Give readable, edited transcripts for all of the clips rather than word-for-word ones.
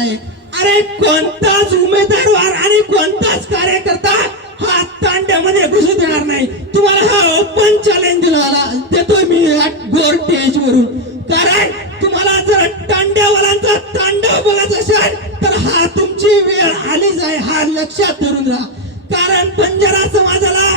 आहे. अरे कोणताच उमेदवार आणि कोणताच कार्यकर्ता हा तांड्यामध्ये घुसू देणार नाही. तुम्हाला हा ओपन चॅलेंज देतोय मी गोर स्टेज वरून. कारण तुम्हाला जर तांड्यावाल्यांचा तांडव बघायचा असेल तर हा तुमची वेळ आलीच आहे, हा लक्षात धरून राहा. कारण बंजारा समाजाला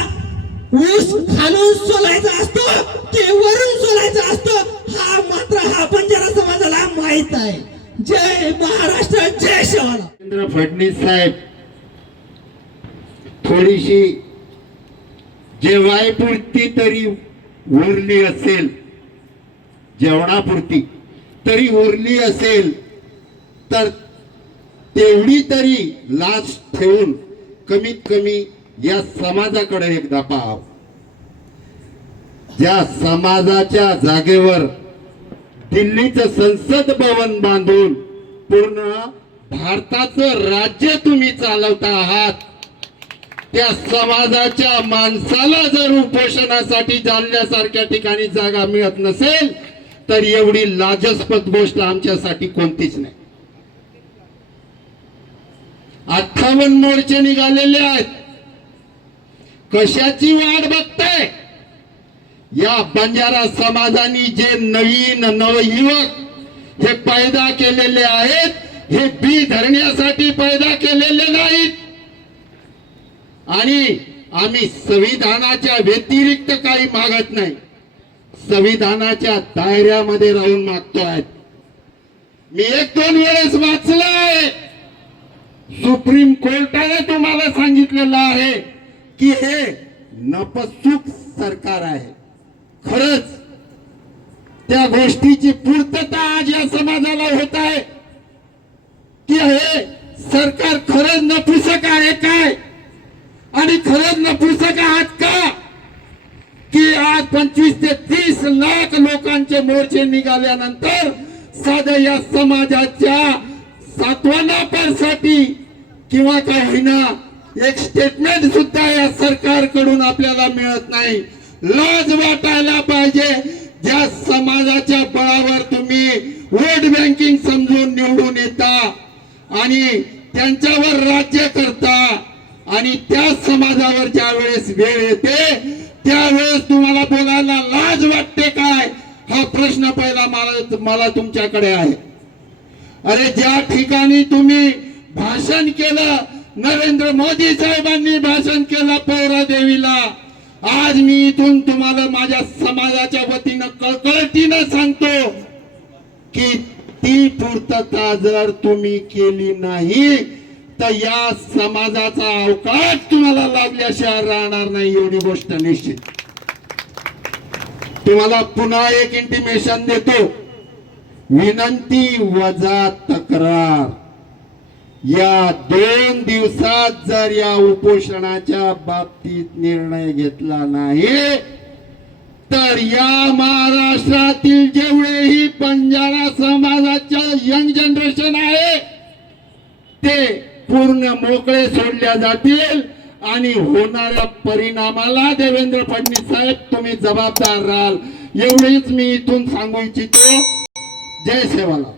ऊस खालून सोलायचा असतो की वरून सोलायचा असतो हा बंजारा समाजाला माहित आहे. जय महाराष्ट्र, जय शिवराय. देवेंद्र फडणवीस साहेब थोडीशी जेवायपुरती तरी उरली असेल, जेवणापुरती तरी उरली असेल तर तेवढी तरी लाज ठेवून कमीत कमी या समाजाकडे एकदा पाहावं. ज्या समाजाच्या जागेवर दिल्लीचं संसद भवन बांधून पूर्ण भारताचं राज्य तुम्ही चालवता आहात, त्या समाजाच्या माणसाला जर उपोषणासाठी जालन्यासारख्या ठिकाणी जागा मिळत नसेल तर एवढी लाजस्पद गोष्ट आमच्यासाठी कोणतीच नाही. 58 मोर्चे निघालेले आहेत. कशाची वाट बघताय? या बंजारा समाजाने जे नवीन नवयुवक हे पैदा केलेले आहेत, हे बी धरण्यासाठी पैदा केलेले नाहीत. आणि आम्ही संविधानाच्या व्यतिरिक्त काही मागत नाही, संविधानाच्या दायऱ्यामध्ये राहून मागतोय. मी 1-2 वेळेस वाचलं आहे, सुप्रीम कोर्टाने तुम्हाला सांगितलेलं आहे की हे नपसुक सरकार आहे. खरंच त्या गोष्टीची पूर्तता आज या समाजाला होत आहे की हे सरकार खरंच नपुसक आहे काय, आणि खरंच नपुसक आहात का की आज 25 ते 30 लाख लोकांचे मोर्चे निघाल्यानंतर साध्या या समाजाच्या सात्वनापासाठी किंवा काय होईना एक स्टेटमेंट सुद्धा या सरकारकडून आपल्याला मिळत नाही. लाज वाटायला पाहिजे. ज्या समाजाच्या बळावर तुम्ही वोट बँकिंग समजून निवडून येता आणि त्यांच्यावर राज्य करता, आणि त्या समाजावर ज्या वेळेस वेळ येते त्यावेळेस तुम्हाला बोलायला लाज वाटते काय, हा प्रश्न पहिला मला तुमच्याकडे आहे. अरे ज्या ठिकाणी तुम्ही भाषण केलं, नरेंद्र मोदी साहेबांनी भाषण केलं पौरा देवीला, आज मी इथून तुम्हाला माझ्या समाजाच्या वतीनं कळकळतीनं सांगतो की ती पूर्तता जर तुम्ही केली नाही तर या समाजाचा अवकाश तुम्हाला लागल्याशिवाय राहणार नाही, एवढी गोष्ट निश्चित. तुम्हाला पुन्हा एक इंटिमेशन देतो, विनंती वजा तक्रार. या 2 दिवसात जर या उपोषणाच्या बाबतीत निर्णय घेतला नाही तर या महाराष्ट्रातील जेवढेही बंजारा समाजाच्या यंग जनरेशन आहे ते पूर्ण मोकळे सोडल्या जातील, आणि होणाऱ्या परिणामाला देवेंद्र फडणवीस साहेब तुम्ही जबाबदार राहाल. एवढेच मी इथून सांगू इच्छितो. जय सेवालाल.